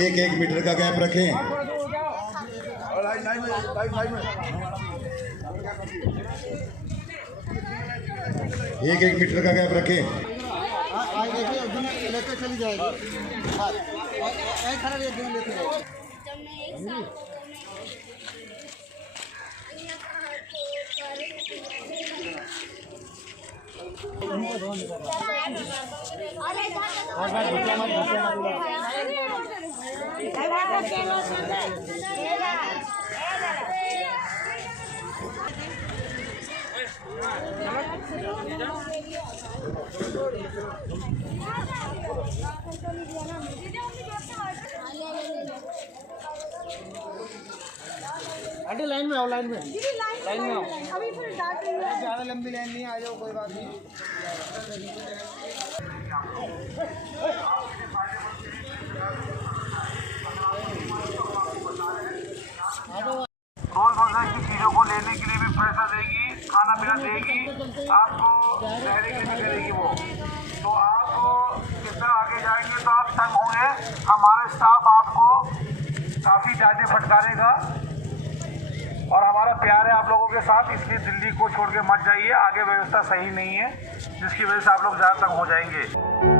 एक एक मीटर का गैप रखें। एक एक मीटर का गैप रखें। लेते चली जाएगी। आंटी लाइन में आओ, लाइन में आओ। अभी फिर ज़्यादा लंबी लाइन नहीं, आ जाओ, कोई बात नहीं। रोजमर्रा की चीज़ों को लेने के लिए भी पैसा देगी, खाना पीना देगी, आपको रहने के लिए भी करेगी वो। तो आप कितना आगे जाएंगे तो आप तंग होंगे। हमारे स्टाफ आपको काफ़ी डांटे फटकारेगा और हमारा प्यार है आप लोगों के साथ, इसलिए दिल्ली को छोड़ के मत जाइए। आगे व्यवस्था सही नहीं है जिसकी वजह से आप लोग ज़्यादा तंग हो जाएंगे।